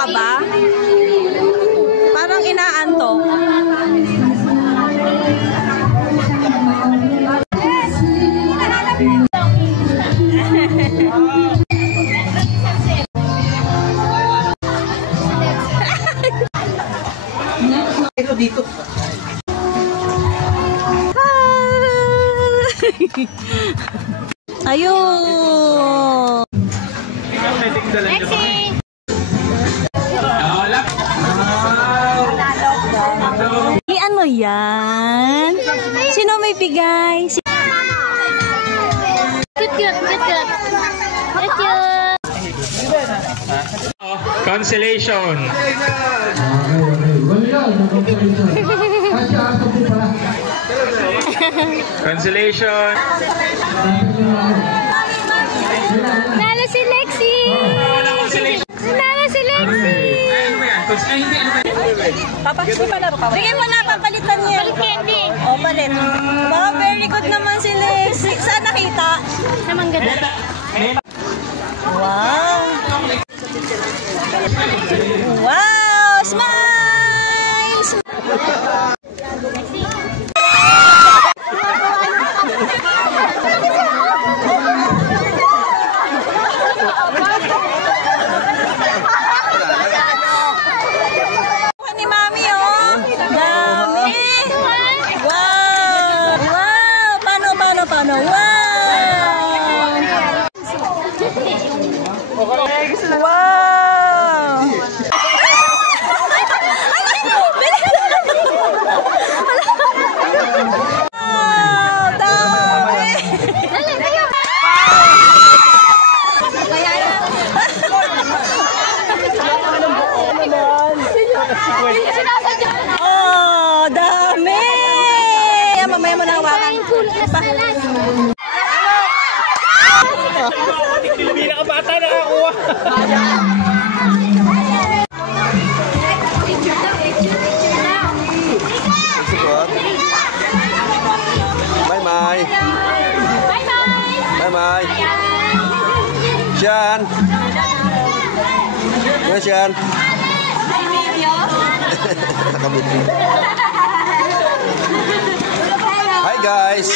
ka ba? Parang inaantok. Dito. Ayun. Lexi! Ano yan? Sino may bigay? Consolation. Consolation. Nalo si Lexi! Nalo si Lexi! Bigyan mo na, papalitan niya. Palit candy. O, palit. Wow, very good naman si Lexi. Saan nakita? Sa Manggada. Wow. Wow, smiles! Ni Mami, oh. Dami. Wow. Wow. Paano? Wow. Wow. Oh, dami! Mamaya mo na hawakan. Pinakabata nakakuha. Bye-bye. Bye-bye. Sian. Gimana Sian? Hi guys.